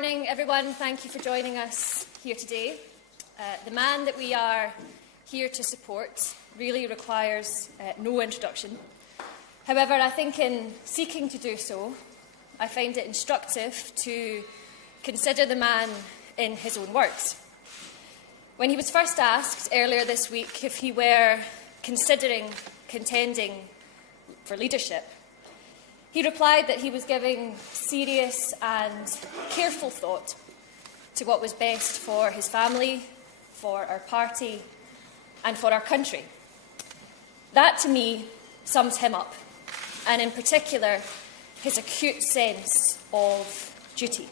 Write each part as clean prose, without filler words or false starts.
morning, everyone. Thank you for joining us here today. The man that we are here to support really requires no introduction. However, I think in seeking to do so, I find it instructive to consider the man in his own words. When he was first asked earlier this week if he were considering contending for leadership, he replied that he was giving serious and careful thought to what was best for his family, for our party and for our country. That, to me, sums him up, and in particular, his acute sense of duty.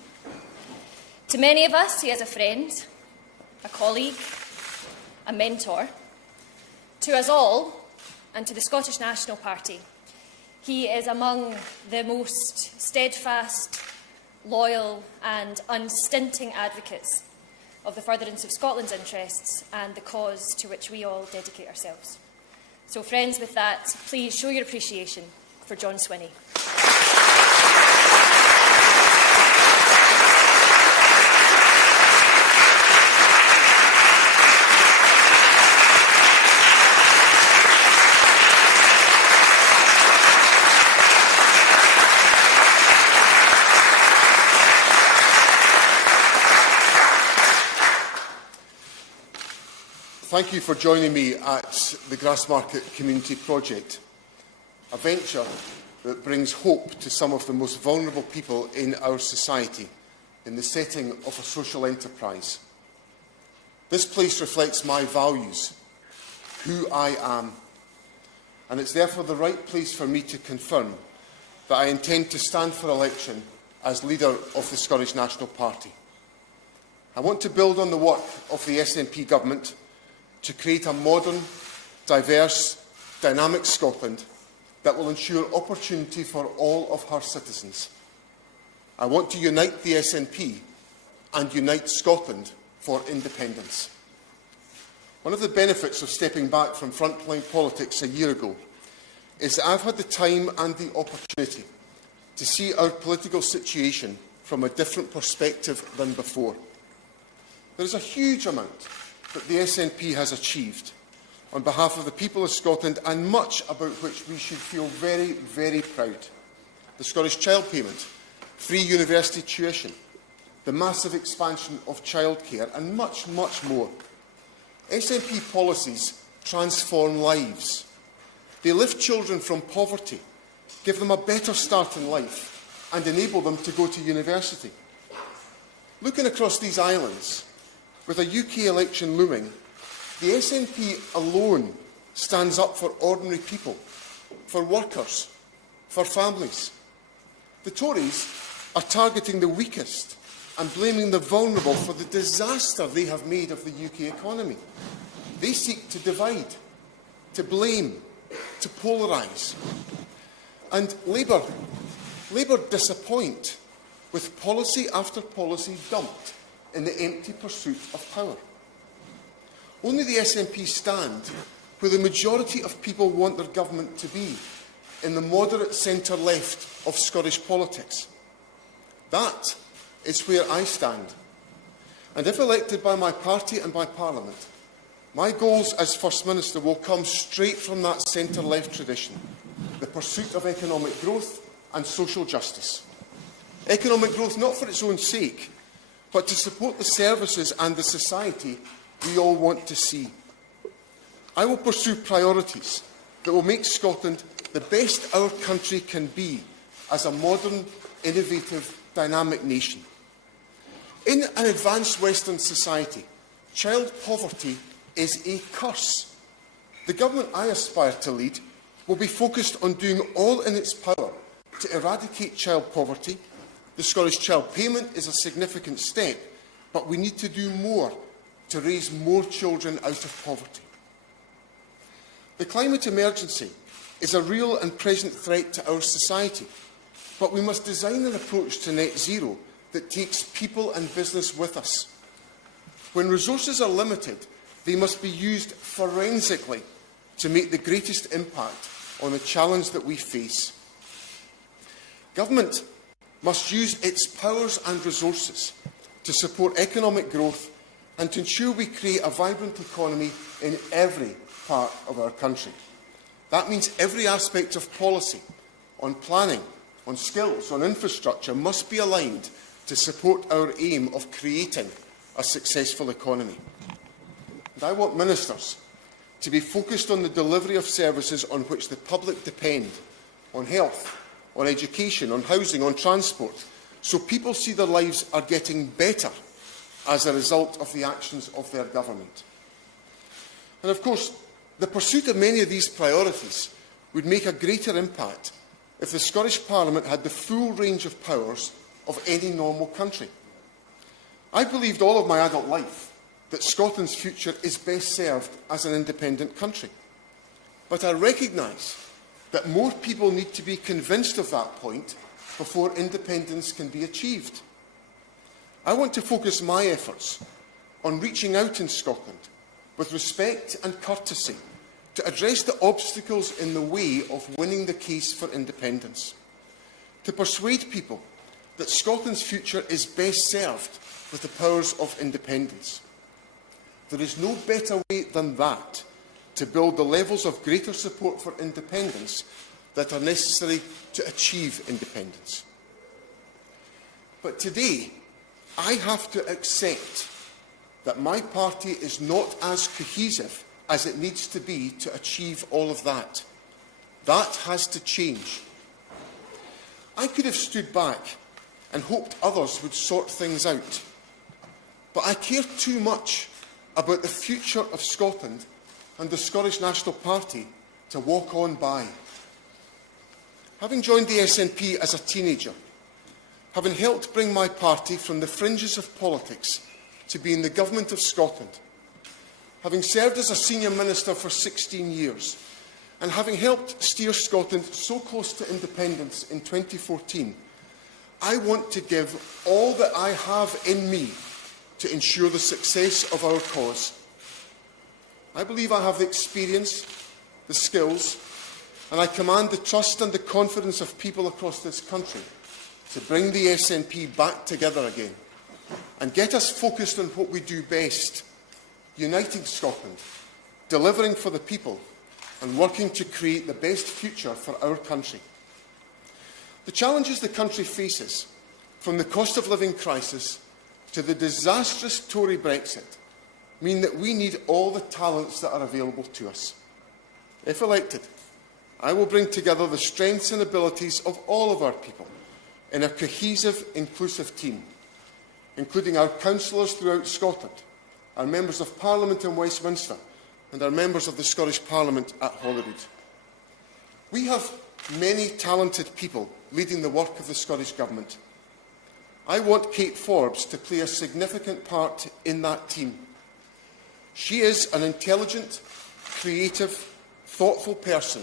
To many of us, he is a friend, a colleague, a mentor. To us all, and to the Scottish National Party, he is among the most steadfast, loyal and unstinting advocates of the furtherance of Scotland's interests and the cause to which we all dedicate ourselves. So, friends, with that, please show your appreciation for John Swinney. Thank you for joining me at the Grassmarket Community Project, a venture that brings hope to some of the most vulnerable people in our society in the setting of a social enterprise. This place reflects my values, who I am, and it's therefore the right place for me to confirm that I intend to stand for election as leader of the Scottish National Party. I want to build on the work of the SNP government to create a modern, diverse, dynamic Scotland that will ensure opportunity for all of her citizens. I want to unite the SNP and unite Scotland for independence. One of the benefits of stepping back from frontline politics a year ago is that I've had the time and the opportunity to see our political situation from a different perspective than before. There is a huge amount that the SNP has achieved on behalf of the people of Scotland, and much about which we should feel very, very proud. The Scottish Child Payment, free university tuition, the massive expansion of childcare, and much, much more. SNP policies transform lives. They lift children from poverty, give them a better start in life, and enable them to go to university. Looking across these islands, with a UK election looming, the SNP alone stands up for ordinary people, for workers, for families. The Tories are targeting the weakest and blaming the vulnerable for the disaster they have made of the UK economy. They seek to divide, to blame, to polarise. And Labour disappoint with policy after policy dumped in the empty pursuit of power. Only the SNP stand where the majority of people want their government to be, in the moderate centre-left of Scottish politics. That is where I stand. And if elected by my party and by Parliament, my goals as First Minister will come straight from that centre-left tradition, the pursuit of economic growth and social justice. Economic growth not for its own sake, but to support the services and the society we all want to see. I will pursue priorities that will make Scotland the best our country can be as a modern, innovative, dynamic nation. In an advanced Western society, child poverty is a curse. The government I aspire to lead will be focused on doing all in its power to eradicate child poverty. The Scottish Child Payment is a significant step, but we need to do more to raise more children out of poverty. The climate emergency is a real and present threat to our society, but we must design an approach to net zero that takes people and business with us. When resources are limited, they must be used forensically to make the greatest impact on the challenge that we face. Government must use its powers and resources to support economic growth and to ensure we create a vibrant economy in every part of our country. That means every aspect of policy, on planning, on skills, on infrastructure, must be aligned to support our aim of creating a successful economy. And I want ministers to be focused on the delivery of services on which the public depend, on health, on education, on housing, on transport, so people see their lives are getting better as a result of the actions of their government. And of course, the pursuit of many of these priorities would make a greater impact if the Scottish Parliament had the full range of powers of any normal country. I've believed all of my adult life that Scotland's future is best served as an independent country. But I recognise that more people need to be convinced of that point before independence can be achieved. I want to focus my efforts on reaching out in Scotland with respect and courtesy to address the obstacles in the way of winning the case for independence, to persuade people that Scotland's future is best served with the powers of independence. There is no better way than that to build the levels of greater support for independence that are necessary to achieve independence. But today, I have to accept that my party is not as cohesive as it needs to be to achieve all of that. That has to change. I could have stood back and hoped others would sort things out, but I care too much about the future of Scotland and the Scottish National Party to walk on by. Having joined the SNP as a teenager, having helped bring my party from the fringes of politics to be in the government of Scotland, having served as a senior minister for 16 years, and having helped steer Scotland so close to independence in 2014, I want to give all that I have in me to ensure the success of our cause. I believe I have the experience, the skills, and I command the trust and the confidence of people across this country to bring the SNP back together again and get us focused on what we do best, uniting Scotland, delivering for the people, and working to create the best future for our country. The challenges the country faces, from the cost of living crisis to the disastrous Tory Brexit, mean that we need all the talents that are available to us. If elected, I will bring together the strengths and abilities of all of our people in a cohesive, inclusive team, including our councillors throughout Scotland, our members of Parliament in Westminster, and our members of the Scottish Parliament at Holyrood. We have many talented people leading the work of the Scottish Government. I want Kate Forbes to play a significant part in that team. She is an intelligent, creative, thoughtful person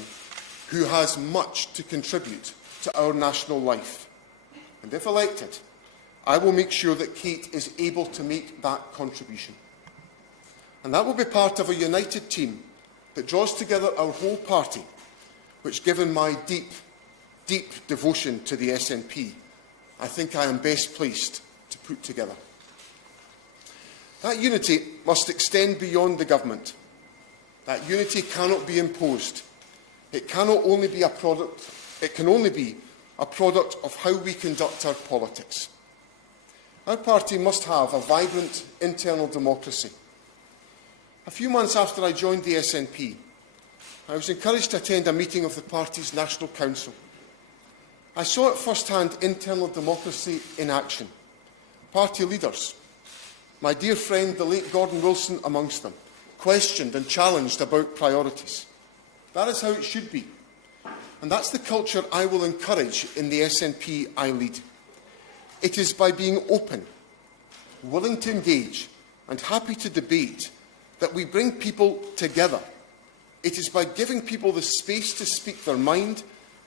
who has much to contribute to our national life. And if elected, I will make sure that Kate is able to make that contribution. And that will be part of a united team that draws together our whole party, which, given my deep, deep devotion to the SNP, I think I am best placed to put together. That unity must extend beyond the government. That unity cannot be imposed. It can only be a product of how we conduct our politics. Our party must have a vibrant internal democracy. A few months after I joined the SNP, I was encouraged to attend a meeting of the party's National Council. I saw at first-hand internal democracy in action. Party leaders, my dear friend the late Gordon Wilson amongst them, questioned and challenged about priorities. That is how it should be. And that's the culture I will encourage in the SNP I lead. It is by being open, willing to engage, and happy to debate that we bring people together. It is by giving people the space to speak their mind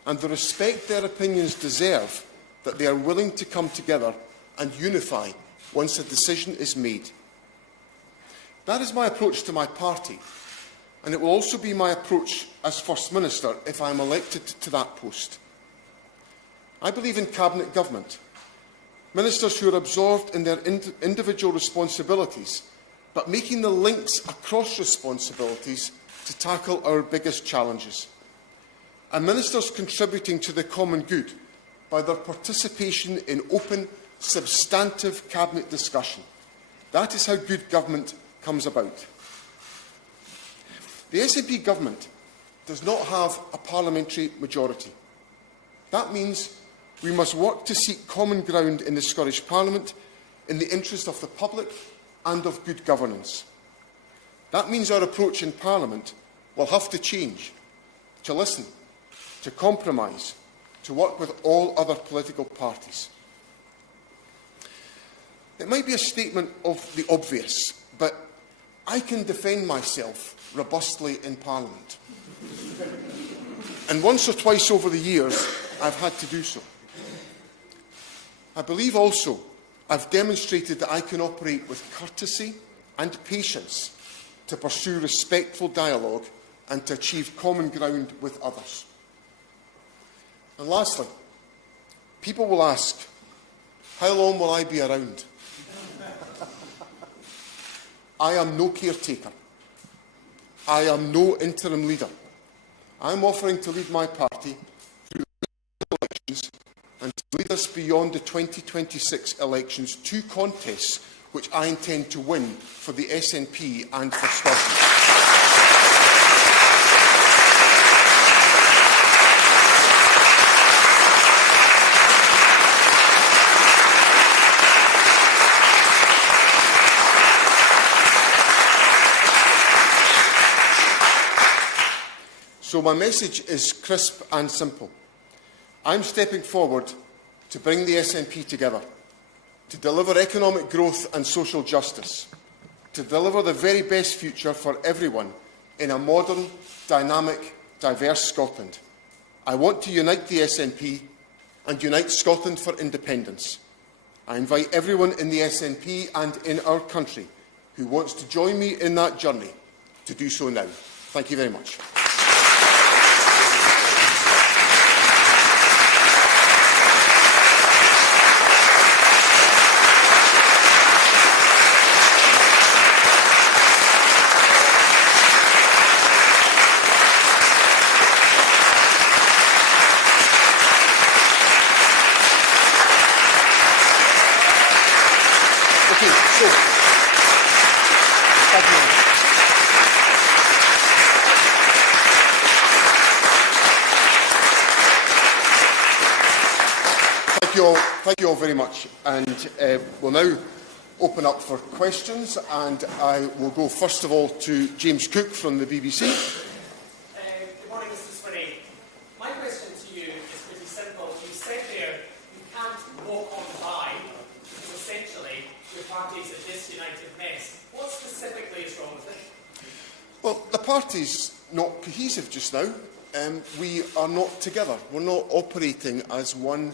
and the respect their opinions deserve that they are willing to come together and unify once a decision is made. That is my approach to my party, and it will also be my approach as First Minister if I am elected to that post. I believe in cabinet government, Ministers who are absorbed in their individual responsibilities, but making the links across responsibilities to tackle our biggest challenges. And ministers contributing to the common good by their participation in open, substantive cabinet discussion. That is how good government comes about. The SNP government does not have a parliamentary majority. That means we must work to seek common ground in the Scottish Parliament in the interest of the public and of good governance. That means our approach in Parliament will have to change, to listen, to compromise, to work with all other political parties. It might be a statement of the obvious, but I can defend myself robustly in Parliament. And once or twice over the years, I've had to do so. I believe also I've demonstrated that I can operate with courtesy and patience to pursue respectful dialogue and to achieve common ground with others. And lastly, people will ask, how long will I be around? I am no caretaker. I am no interim leader. I am offering to lead my party through the elections and to lead us beyond the 2026 elections to contests which I intend to win for the SNP and for Scotland. So my message is crisp and simple. I'm stepping forward to bring the SNP together, to deliver economic growth and social justice, to deliver the very best future for everyone in a modern, dynamic, diverse Scotland. I want to unite the SNP and unite Scotland for independence. I invite everyone in the SNP and in our country who wants to join me in that journey to do so now. Thank you very much. Thank you all very much. And we'll now open up for questions. And I will go first of all to James Cook from the BBC. Good morning, Mr. Swinney. My question to you is pretty simple. You said there you can't walk on by because essentially your party is a disunited mess. What specifically is wrong with it? Well, the party's not cohesive just now. We are not together. We're not operating as one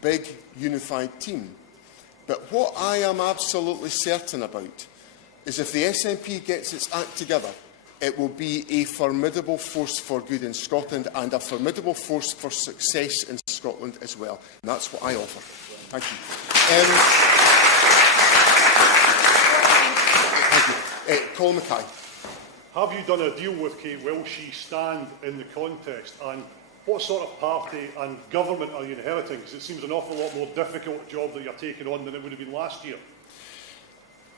big unified team. But what I am absolutely certain about is if the SNP gets its act together, it will be a formidable force for good in Scotland and a formidable force for success in Scotland as well. And that's what I offer. Thank you. Thank you. Colin Mackay. Have you done a deal with Kate? Will she stand in the contest? And what sort of party and government are you inheriting? Because it seems an awful lot more difficult job that you're taking on than it would have been last year.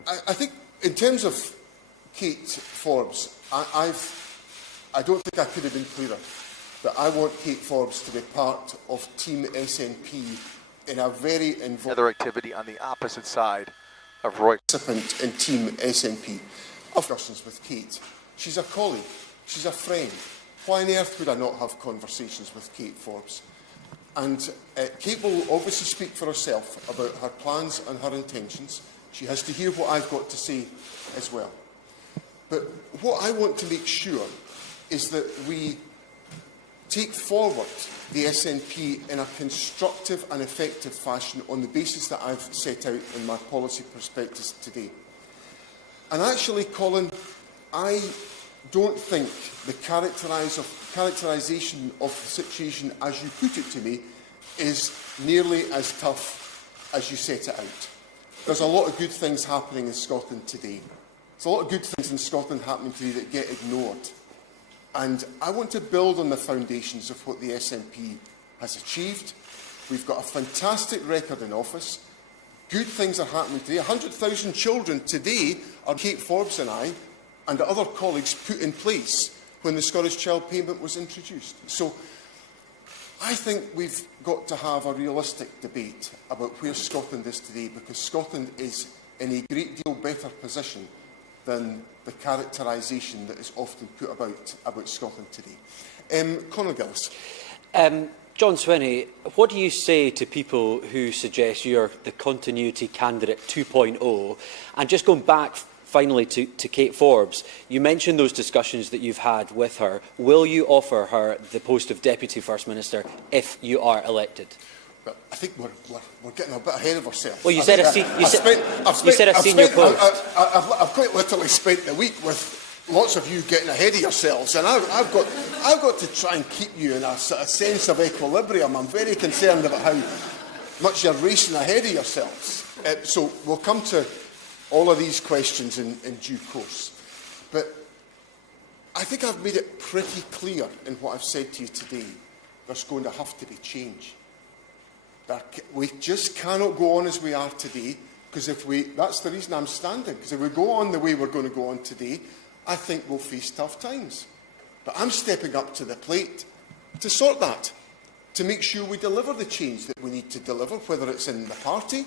I think in terms of Kate Forbes, I don't think I could have been clearer that I want Kate Forbes to be part of Team SNP in a very involved other activity on the opposite side of Roy. Participant in Team SNP. I've discussions with Kate. She's a colleague. She's a friend. Why on earth would I not have conversations with Kate Forbes? And Kate will obviously speak for herself about her plans and her intentions. She has to hear what I've got to say as well. But what I want to make sure is that we take forward the SNP in a constructive and effective fashion on the basis that I've set out in my policy prospectus today. And actually, Colin, I don't think the characterisation of the situation as you put it to me is nearly as tough as you set it out. There's a lot of good things happening in Scotland today. There's a lot of good things in Scotland happening today that get ignored. And I want to build on the foundations of what the SNP has achieved. We've got a fantastic record in office. Good things are happening today. 100,000 children today are Kate Forbes and I and other colleagues put in place when the Scottish Child Payment was introduced. So I think we've got to have a realistic debate about where Scotland is today, because Scotland is in a great deal better position than the characterisation that is often put about Scotland today. Conor Gillis. John Swinney, what do you say to people who suggest you're the continuity candidate 2.0? And just going back finally to Kate Forbes, you mentioned those discussions that you've had with her. Will you offer her the post of Deputy First Minister if you are elected? Well, I think we're getting a bit ahead of ourselves. Well, you said a senior post. I've quite literally spent the week with lots of you getting ahead of yourselves, and I've got to try and keep you in a sort of sense of equilibrium. I'm very concerned about how much you're racing ahead of yourselves. So we'll come to all of these questions in due course. But I think I've made it pretty clear in what I've said to you today. There's going to have to be change. We just cannot go on as we are today, because that's the reason I'm standing, because if we go on the way we're going to go on today, I think we'll face tough times. But I'm stepping up to the plate to sort that, to make sure we deliver the change that we need to deliver, whether it's in the party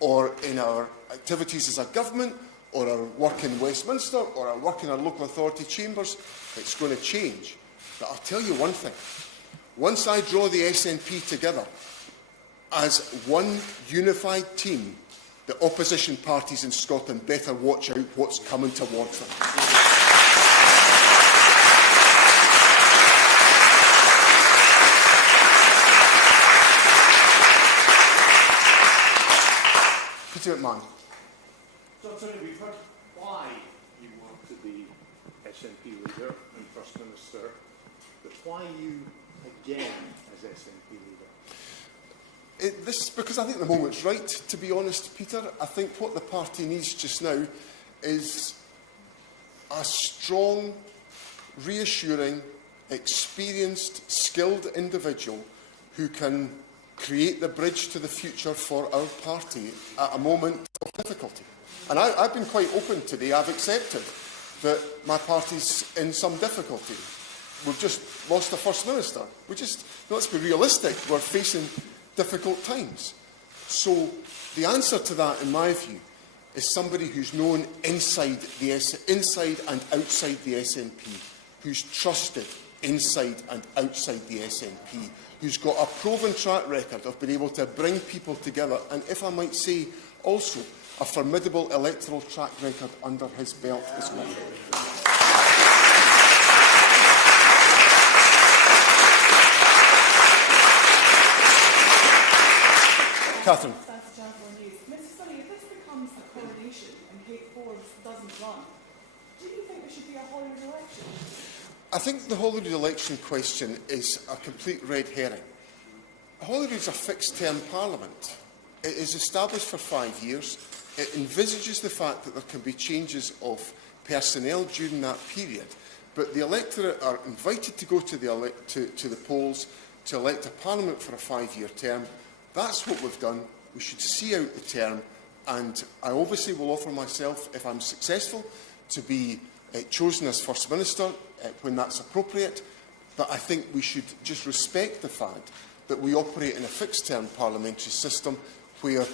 or in our activities as a government or our work in Westminster or our work in our local authority chambers. It's going to change. But I'll tell you one thing. Once I draw the SNP together as one unified team, the opposition parties in Scotland better watch out what's coming towards them. Peter McMahon. So, Tony, we've heard why you want to be SNP leader and First Minister, but why you again as SNP leader? This is because I think the moment's right, to be honest, Peter. I think what the party needs just now is a strong, reassuring, experienced, skilled individual who can create the bridge to the future for our party at a moment of difficulty. And I've been quite open today. I've accepted that my party's in some difficulty. We've just lost a First Minister. Let's be realistic, we're facing difficult times. So the answer to that, in my view, is somebody who's known inside and outside the SNP, who's trusted inside and outside the SNP, who's got a proven track record of being able to bring people together, and if I might say, also a formidable electoral track record under his belt as well. Catherine. Mr. Swinney, if this becomes a coronation and Kate Forbes doesn't run, do you think there should be a Holyrood election? I think the Holyrood election question is a complete red herring. Holyrood's a fixed-term parliament. It is established for 5 years. It envisages the fact that there can be changes of personnel during that period, but the electorate are invited to go to the polls to elect a parliament for a 5-year term. That's what we've done. We should see out the term, and I obviously will offer myself, if I'm successful, to be chosen as First Minister when that's appropriate, but I think we should just respect the fact that we operate in a fixed-term parliamentary system where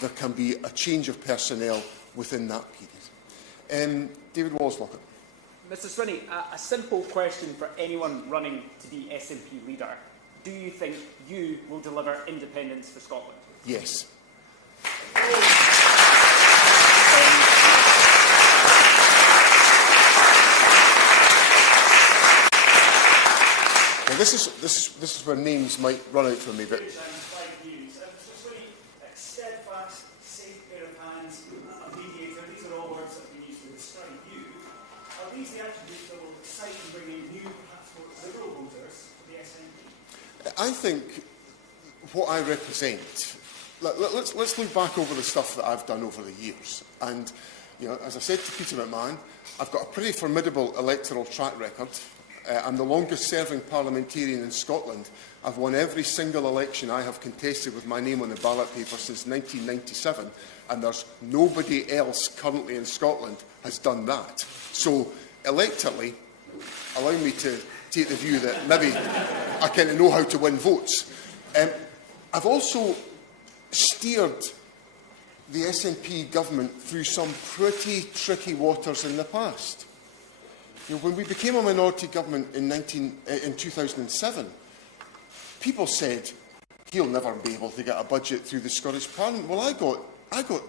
there can be a change of personnel within that period. David Wallis-Walker. Mr Swinney, a simple question for anyone running to be SNP leader. Do you think you will deliver independence for Scotland? Yes. Well, this is where names might run out for me, but. Steadfast, safe pair of hands, a mediator, these are all words that have been used to describe you. Are these the attributes that will excite and bring in new, perhaps more liberal voters to the SNP? I think what I represent, let's look back over the stuff that I've done over the years. And, you know, as I said to Peter McMahon, I've got a pretty formidable electoral track record. I'm the longest-serving parliamentarian in Scotland. I've won every single election I have contested with my name on the ballot paper since 1997, and there's nobody else currently in Scotland has done that. So, electorally, allow me to take the view that maybe I kind of know how to win votes. I've also steered the SNP government through some pretty tricky waters in the past. You know, when we became a minority government in 2007, people said, he'll never be able to get a budget through the Scottish Parliament. Well, I got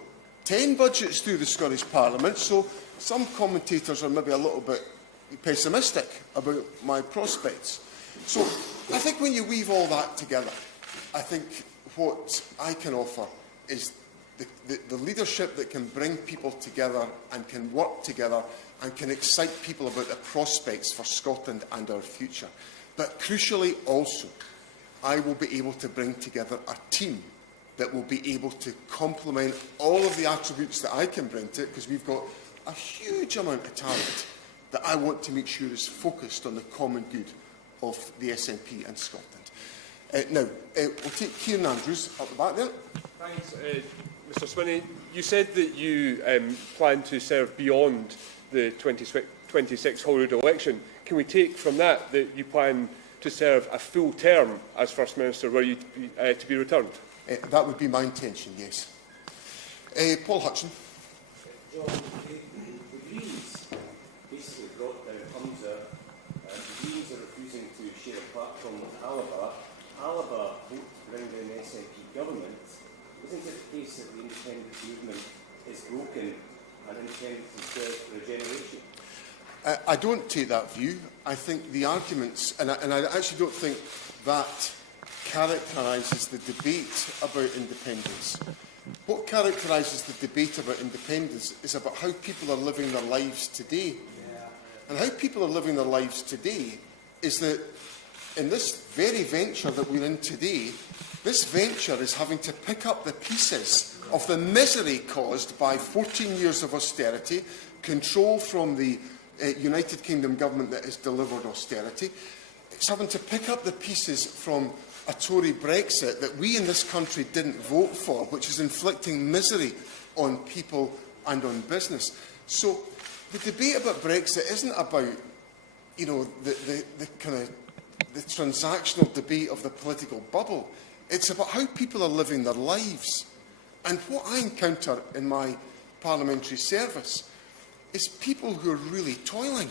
10 budgets through the Scottish Parliament, so some commentators are maybe a little bit pessimistic about my prospects. So I think when you weave all that together, I think what I can offer is the leadership that can bring people together and can work together and can excite people about the prospects for Scotland and our future. But crucially also, I will be able to bring together a team that will be able to complement all of the attributes that I can bring to it, because we've got a huge amount of talent that I want to make sure is focused on the common good of the SNP and Scotland. Now, we'll take Kieran Andrews up the back there. Thanks, Mr Swinney. You said that you plan to serve beyond the 2026 Holyrood election. Can we take from that that you plan to serve a full term as First Minister, were you to be returned? That would be my intention, yes. Paul Hutchin. John, the Greens basically brought down Humza. The Greens are refusing to share a platform with Alaba. Alaba won't bring down the SNP government. Isn't it the case that the independent movement is broken and independence is dead for a generation? I don't take that view. I think the arguments, and I actually don't think that characterises the debate about independence. What characterises the debate about independence is about how people are living their lives today. And how people are living their lives today is that in this very venture that we're in today, this venture is having to pick up the pieces of the misery caused by 14 years of austerity, control from the United Kingdom government that has delivered austerity. It's having to pick up the pieces from a Tory Brexit that we in this country didn't vote for, which is inflicting misery on people and on business. So the debate about Brexit isn't about, you know, the kind of the transactional debate of the political bubble. It's about how people are living their lives. And what I encounter in my parliamentary service is people who are really toiling,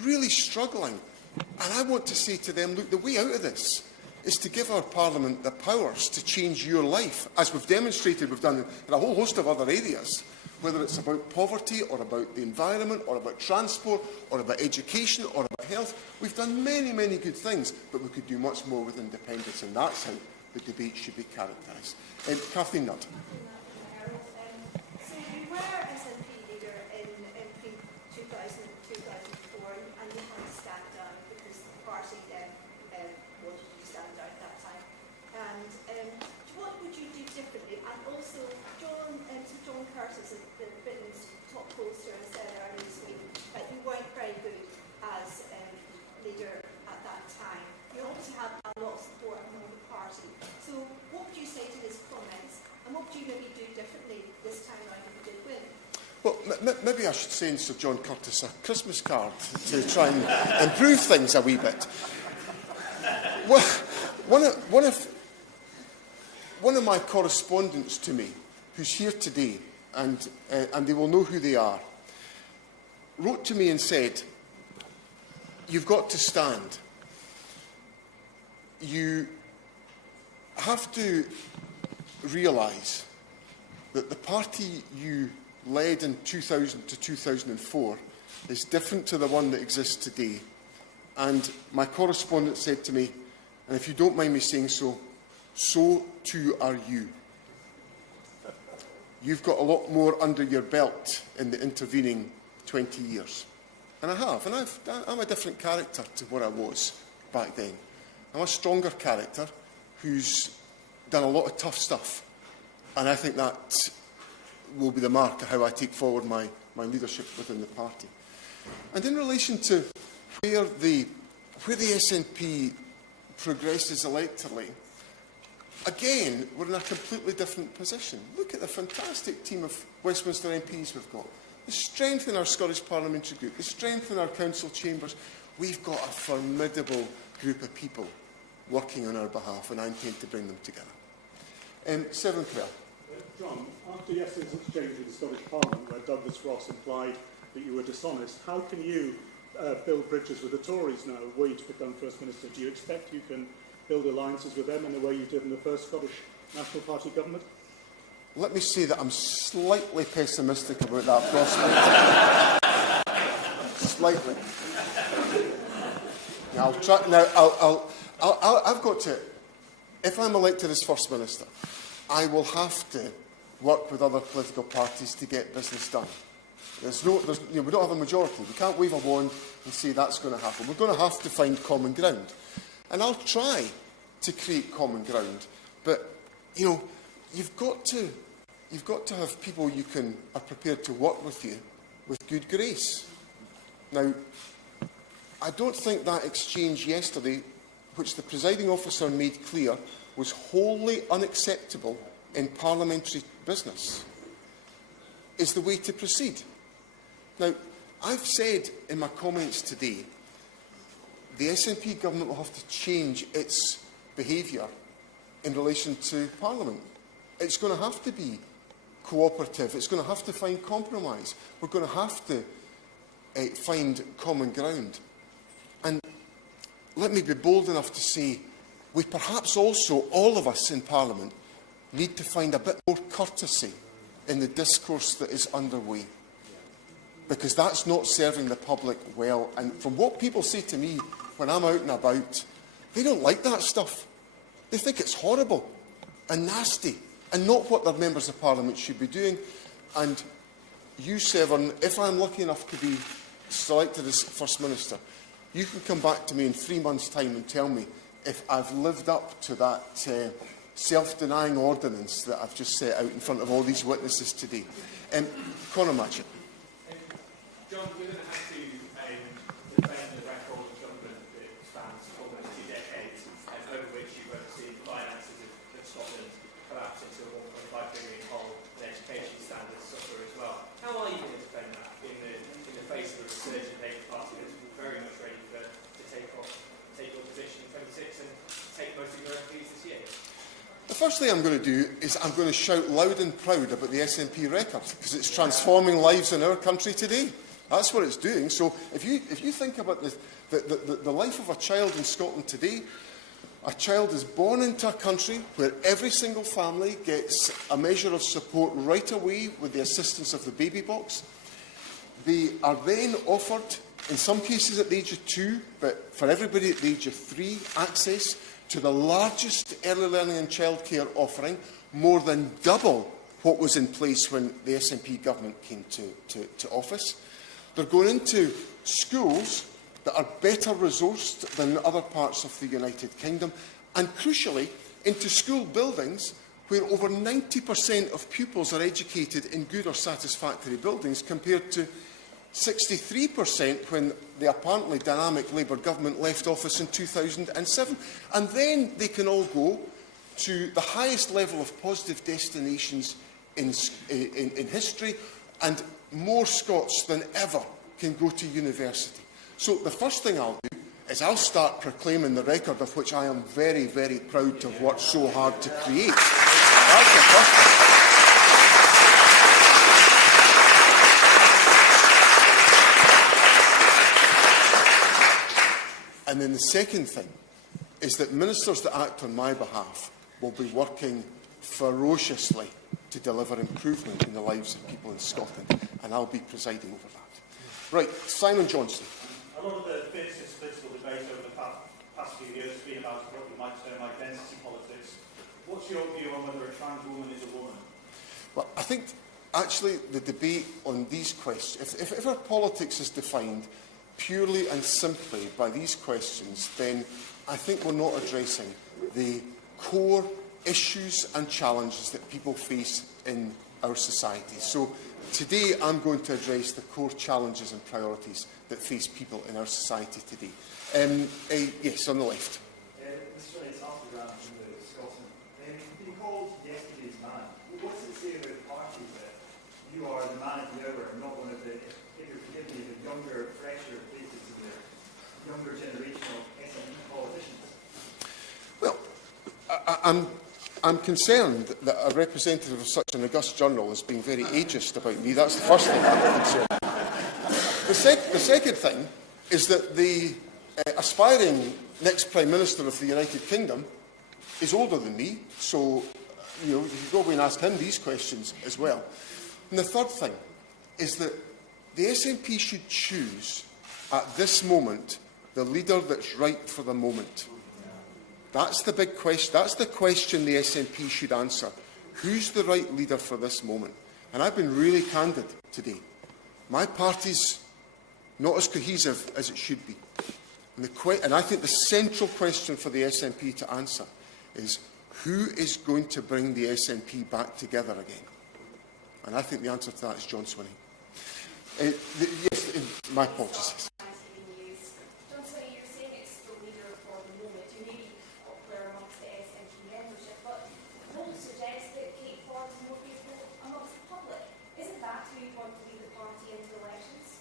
really struggling. And I want to say to them, look, the way out of this is to give our Parliament the powers to change your life, as we've demonstrated we've done in a whole host of other areas, whether it's about poverty or about the environment or about transport or about education or about health. We've done many, many good things, but we could do much more with independence, and that's how the debate should be characterised. Kathleen Nutt. So you were SNP leader in 2004 and you had to stand down because the party wanted you to stand down at that time. And what would you do differently? And also, Sir John Curtis at the Britain's top pollster said earlier this week that you weren't very good as leader at that time. You obviously had a lot of support among the party. So what would you say to his comments? And what would you maybe do differently this time round if you did win? Well, maybe I should send Sir John Curtis a Christmas card to try and improve things a wee bit. Well, one of my correspondents to me, who's here today, and they will know who they are, wrote to me and said, "You've got to stand. You have to realise that the party you led in 2000 to 2004 is different to the one that exists today." And my correspondent said to me, and if you don't mind me saying so, so too are you. You've got a lot more under your belt in the intervening 20 years. And I have, and I'm a different character to what I was back then. I'm a stronger character who's done a lot of tough stuff. And I think that will be the mark of how I take forward my leadership within the party. And in relation to where the SNP progresses electorally, again, we're in a completely different position. Look at the fantastic team of Westminster MPs we've got. The strength in our Scottish Parliamentary Group, the strength in our council chambers. We've got a formidable group of people working on our behalf, and I intend to bring them together. Seven Clare. John, after yesterday's exchange in the Scottish Parliament, where Douglas Ross implied that you were dishonest, how can you build bridges with the Tories now, were you to become First Minister? Do you expect you can build alliances with them in the way you did in the first Scottish National Party government? Let me say that I'm slightly pessimistic about that prospect. Slightly. Now, I've got to, if I'm elected as First Minister, I will have to work with other political parties to get business done. We don't have a majority. We can't wave a wand and say that's going to happen. We're going to have to find common ground. And I'll try to create common ground. But, you've got to have people you are prepared to work with you with good grace. Now, I don't think that exchange yesterday, which the presiding officer made clear, was wholly unacceptable in parliamentary business, is the way to proceed. Now, I've said in my comments today, the SNP government will have to change its behaviour in relation to Parliament. It's going to have to be cooperative. It's going to have to find compromise. We're going to have to find common ground. And let me be bold enough to say, we perhaps also, all of us in Parliament, need to find a bit more courtesy in the discourse that is underway. Because that's not serving the public well. And from what people say to me when I'm out and about, they don't like that stuff. They think it's horrible and nasty and not what their members of Parliament should be doing. And you, Severn, if I'm lucky enough to be selected as First Minister, you can come back to me in 3 months' time and tell me if I've lived up to that self-denying ordinance that I've just set out in front of all these witnesses today. Conor Matchett. John, we're going to have to defend the record of government that spans almost 2 decades, over which you've overseen finances of Scotland collapse into a £1.5 billion hole and education standards suffer as well. How are you going to defend that in the face of a resurgent Labour Party that's very much ready to take your position in 26 and take most of your MPs this year? The first thing I'm going to do is I'm going to shout loud and proud about the SNP record, because it's transforming lives in our country today. That's what it's doing. So if you think about the life of a child in Scotland today, a child is born into a country where every single family gets a measure of support right away with the assistance of the baby box. They are then offered, in some cases at the age of 2, but for everybody at the age of 3, access to the largest early learning and childcare offering, more than double what was in place when the SNP government came to office. They're going into schools that are better resourced than other parts of the United Kingdom, and crucially, into school buildings where over 90% of pupils are educated in good or satisfactory buildings, compared to 63% when the apparently dynamic Labour government left office in 2007. And then they can all go to the highest level of positive destinations in history, and more Scots than ever can go to university. So the first thing I'll do is I'll start proclaiming the record of which I am very, very proud to have worked so hard to create. That's the first thing. And then the second thing is that ministers that act on my behalf will be working ferociously to deliver improvement in the lives of people in Scotland, and I'll be presiding over that. Right, Simon Johnston. A lot of the fiercest political debate over the past few years has been about what you might term identity politics. What's your view on whether a trans woman is a woman? Well, I think actually the debate on these questions, if our politics is defined purely and simply by these questions, then I think we're not addressing the core issues and challenges that people face in our society. So today I'm going to address the core challenges and priorities that face people in our society today. Yes, on the left. Mr. Swinney, it's Arthur Grant from Scotland. Being called yesterday's man, what does it say about the party that you are the man of the hour, not one of the, if you forgive me, the younger, fresher faces of the younger generation of SNP politicians? Well, I'm concerned that a representative of such an august journal is being very ageist about me. That's the first thing I'm concerned about. The second thing is that the aspiring next Prime Minister of the United Kingdom is older than me, so you can go away and ask him these questions as well. And the third thing is that the SNP should choose at this moment the leader that's right for the moment. That's the big question. That's the question the SNP should answer. Who's the right leader for this moment? And I've been really candid today. My party's not as cohesive as it should be. And I think the central question for the SNP to answer is who is going to bring the SNP back together again? And I think the answer to that is John Swinney. Yes, my apologies. John Swinney, you're saying it's the leader for the moment. You may be popular amongst the SNP membership, but polls suggest that Kate Ford is more popular amongst the public. Isn't that who you want to lead the party into elections?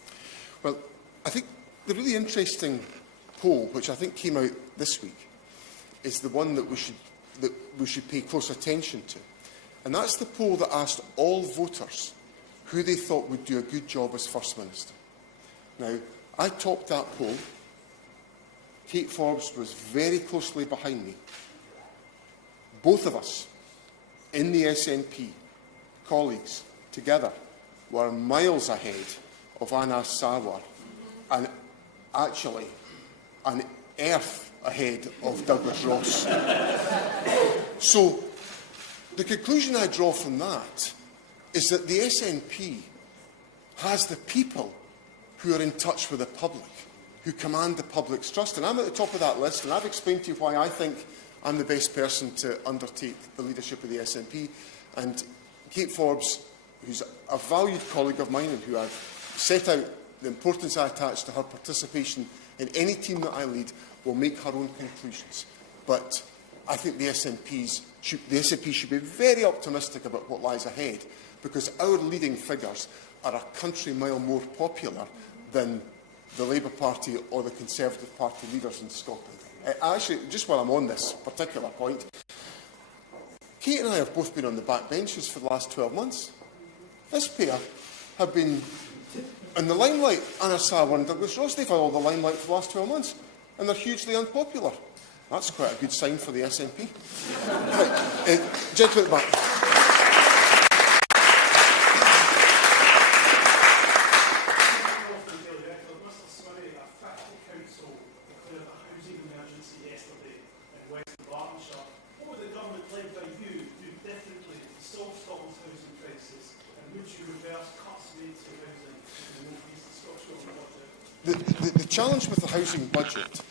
Well, I think the really interesting poll, which I think came out this week, is the one that we should pay close attention to. And that's the poll that asked all voters who they thought would do a good job as First Minister. Now, I topped that poll. Kate Forbes was very closely behind me. Both of us, in the SNP, colleagues, together, were miles ahead of Anas Sarwar, and actually an earth ahead of Douglas Ross. So, the conclusion I draw from that is that the SNP has the people who are in touch with the public, who command the public's trust. And I'm at the top of that list, and I've explained to you why I think I'm the best person to undertake the leadership of the SNP. And Kate Forbes, who's a valued colleague of mine and who I've set out the importance I attach to her participation in any team that I lead, will make her own conclusions. But I think the SNP should be very optimistic about what lies ahead, because our leading figures are a country mile more popular than the Labour Party or the Conservative Party leaders in Scotland. Actually, just while I'm on this particular point, Kate and I have both been on the backbenches for the last 12 months. This pair have been in the limelight. Anna Sarwar and Douglas Ross, they've had all the limelight for the last 12 months, and they're hugely unpopular. That's quite a good sign for the SNP. Right, gentleman at the back. The challenge with the housing budget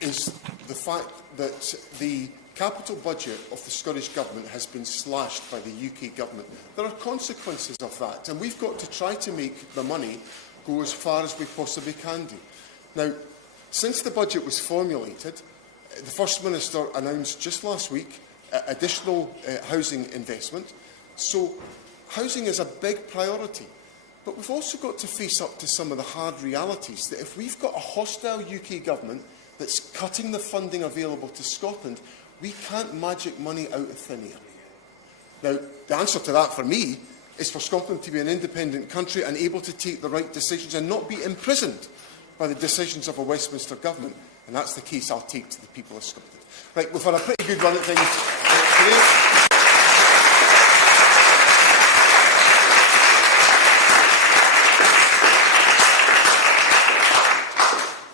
is the fact that the capital budget of the Scottish Government has been slashed by the UK Government. There are consequences of that, and we've got to try to make the money go as far as we possibly can do. Now, since the budget was formulated, the First Minister announced just last week additional housing investment. So housing is a big priority. But we've also got to face up to some of the hard realities that if we've got a hostile UK Government that's cutting the funding available to Scotland, we can't magic money out of thin air. Now, the answer to that for me is for Scotland to be an independent country and able to take the right decisions and not be imprisoned by the decisions of a Westminster Government. And that's the case I'll take to the people of Scotland. Right, we've had a pretty good run at things today.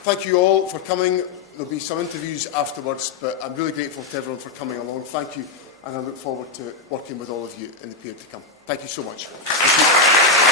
Thank you all for coming. There'll be some interviews afterwards, but I'm really grateful to everyone for coming along. Thank you, and I look forward to working with all of you in the period to come. Thank you so much. Thank you.